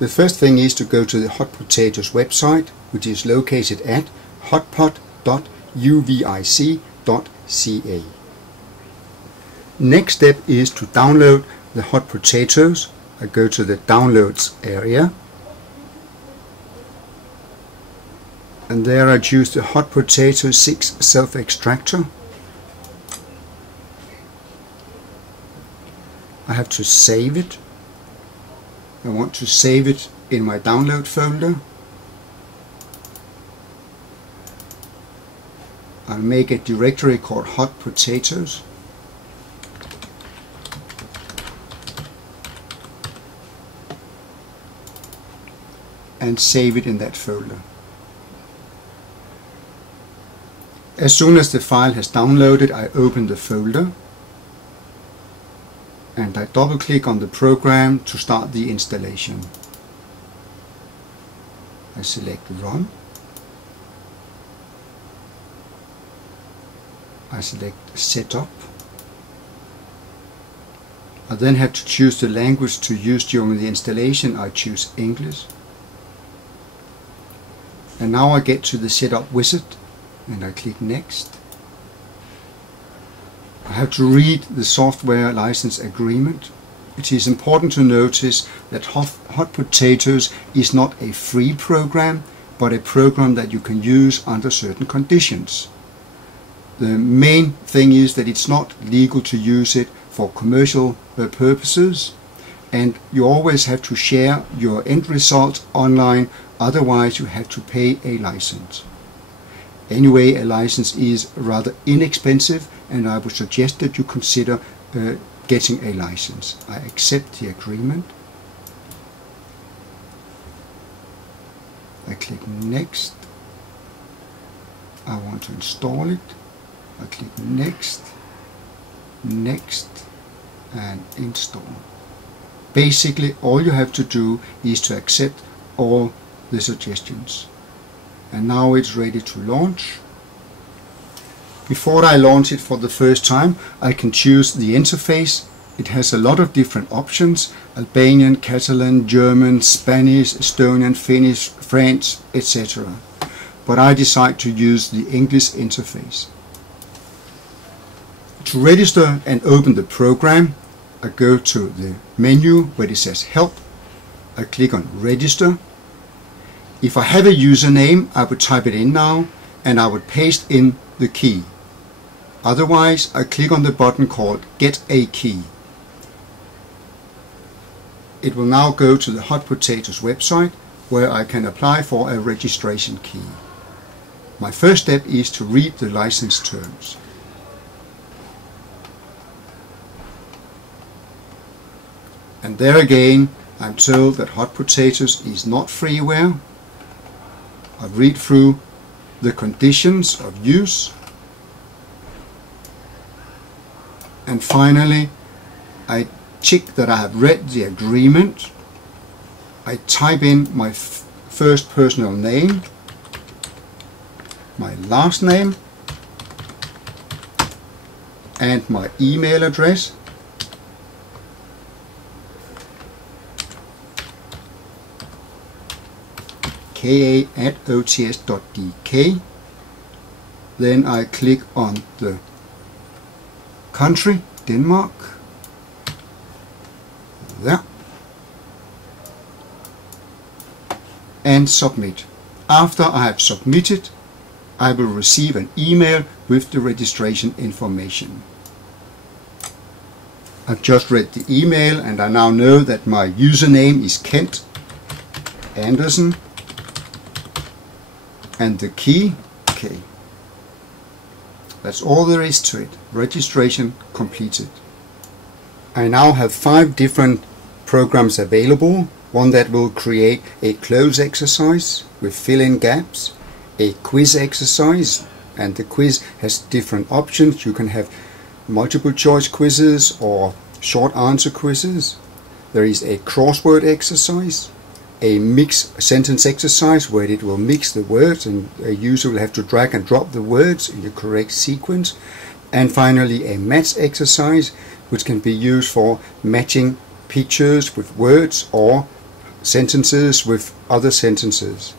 The first thing is to go to the Hot Potatoes website, which is located at hotpot.uvic.ca. Next step is to download the Hot Potatoes. I go to the Downloads area, and there I choose the Hot Potato 6 self-extractor. I have to save it. I want to save it in my download folder. I'll make a directory called Hot Potatoes. And save it in that folder. As soon as the file has downloaded, I open the folder and I double click on the program to start the installation. I select Run. I select Setup. I then have to choose the language to use during the installation. I choose English. And now I get to the Setup wizard and I click Next. I have to read the software license agreement. It is important to notice that Hot Potatoes is not a free program, but a program that you can use under certain conditions. The main thing is that it's not legal to use it for commercial purposes, and you always have to share your end result online, otherwise you have to pay a license. Anyway, a license is rather inexpensive, and I would suggest that you consider getting a license. I accept the agreement. I click Next. I want to install it. I click Next, Next, and Install. Basically, all you have to do is to accept all the suggestions. And now it's ready to launch. Before I launch it for the first time, I can choose the interface. It has a lot of different options: Albanian, Catalan, German, Spanish, Estonian, Finnish, French, etc. But I decide to use the English interface. To register and open the program, I go to the menu where it says Help. I click on Register. If I have a username, I would type it in now and I would paste in the key. Otherwise, I click on the button called Get a Key. It will now go to the Hot Potatoes website where I can apply for a registration key. My first step is to read the license terms. And there again, I'm told that Hot Potatoes is not freeware. I read through the conditions of use. And finally, I check that I have read the agreement. I type in my first personal name, my last name, and my email address. ka@ots.dk. Then I click on the country, Denmark. There. And submit. After I have submitted, I will receive an email with the registration information. I've just read the email and I now know that my username is Kent Andersen and the key K. That's all there is to it. Registration completed. I now have 5 different programs available. One that will create a close exercise with fill-in gaps, a quiz exercise, and the quiz has different options. You can have multiple choice quizzes or short answer quizzes. There is a crossword exercise, a mix sentence exercise where it will mix the words and a user will have to drag and drop the words in the correct sequence. And finally a match exercise which can be used for matching pictures with words or sentences with other sentences.